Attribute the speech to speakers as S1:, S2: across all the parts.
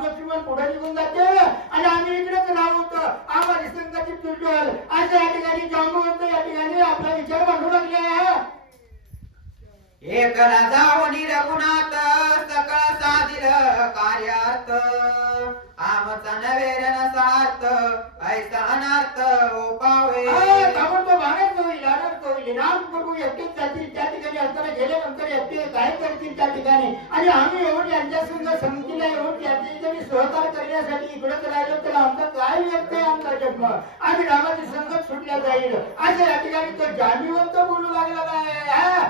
S1: राम लक्ष्मण पुढे निघून जाते. आणि आम्ही इकडेच राहू होतो. आम्हाला संघाची तुटल असं या ठिकाणी जांबवंत या ठिकाणी आपला विचार मांडू लागले.
S2: एकला जाऊनी रघुनाथ सकळ साधिल कार्यार्थ. आमचा नवेरन सार्थ ऐसा अनार्थ ओ पावे
S1: प्रभू एकटेच जातील त्या ठिकाणी असताना गेल्यानंतर एकटे काय करतील त्या ठिकाणी? आणि आम्ही येऊन यांच्या संघ संगतीला येऊन यांच्या ठिकाणी सहकार करण्यासाठी इकडेच राहिलो तर आमचा काय व्यक्त आहे आमचा जन्म? आणि रामाची संगत सुटल्या जाईल. असं या ठिकाणी तो जाणीवंत बोलू लागला काय हा?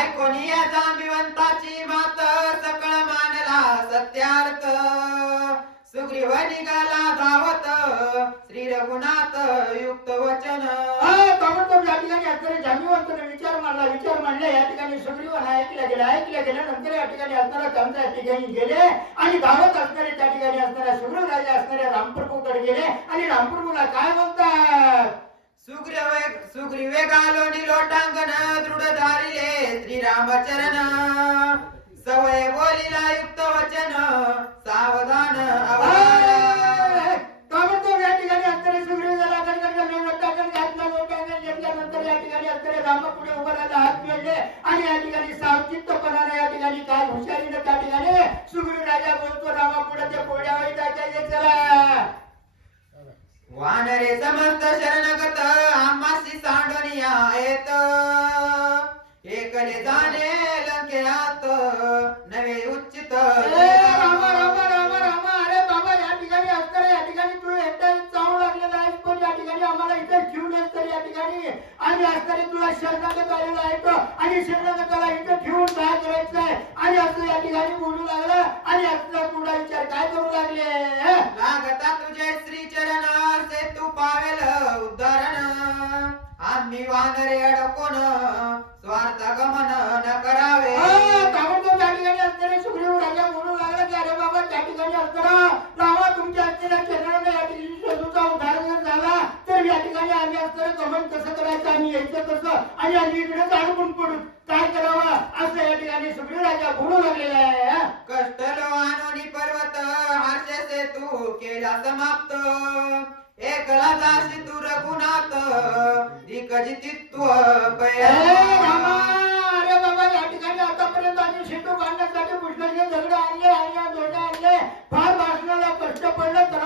S2: ऐकोनी या जांबिवंताची मात सकळ मानला सत्यार्थ. सुग्रीव निघाला धावत श्री रघुनाथ युक्त वचन.
S1: ताबडतोब या ठिकाणी असणारे विचार मांडला विचार मांडला या ठिकाणी सुग्रीवन ऐकल्या गेला ऐकल्या गेल्यानंतर या ठिकाणी असणारा त्यांचा या ठिकाणी गेले आणि धावत असणारे त्या ठिकाणी असणाऱ्या सुग्रीव राजा असणाऱ्या रामप्रभूकडे गेले आणि रामप्रभूला काय म्हणतात?
S2: सुग्रीवे सुग्रीवे गालोनी लोटांगण दृढ धारिले श्री रामचरण समस्त शरणगत आम्हासी सांडोनिया येत एकले जाणे लंकेत नवे उच्चित
S1: रामा रामा रामा रामा अरे बाबा या ठिकाणी असणारे या ठिकाणी तू एकटा चावू लागलेला आहेस पण या ठिकाणी आम्हाला इथे ठेवूनच तर या ठिकाणी. आणि असणारे तुला शरणागत आलेला आहे आणि शरणागताला इथे ठेवून काय करायचं आहे. आणि
S2: आम्ही वानरे अडकून स्वार्थ गमन न करावे.
S1: ताबडतोब त्या ठिकाणी असणारे सुग्रीव राजा बोलू लागला की अरे बाबा त्या ठिकाणी असताना रामा तुमच्या असलेल्या चरणाने या ठिकाणी शोधूचा उद्धार जर झाला तर या ठिकाणी आम्ही असताना गमन कसं करायचं? आम्ही यायचं कसं? आणि आम्ही इकडेच अडकून पडू? काय करावं? असं या ठिकाणी सुग्रीव राजा बोलू लागलेला आहे.
S2: कष्टलो आणोनी पर्वत तू केला समाप्त. एकला जाशी तू रघुनाथ. दिकजितित्व
S1: ए, रामा, अरे बाबा या आतापर्यंत आम्ही शेतू बांधण्यासाठी पुष्कळचे दगड आणले आणि या आणले. फार भाषणाला कष्ट पडलं तर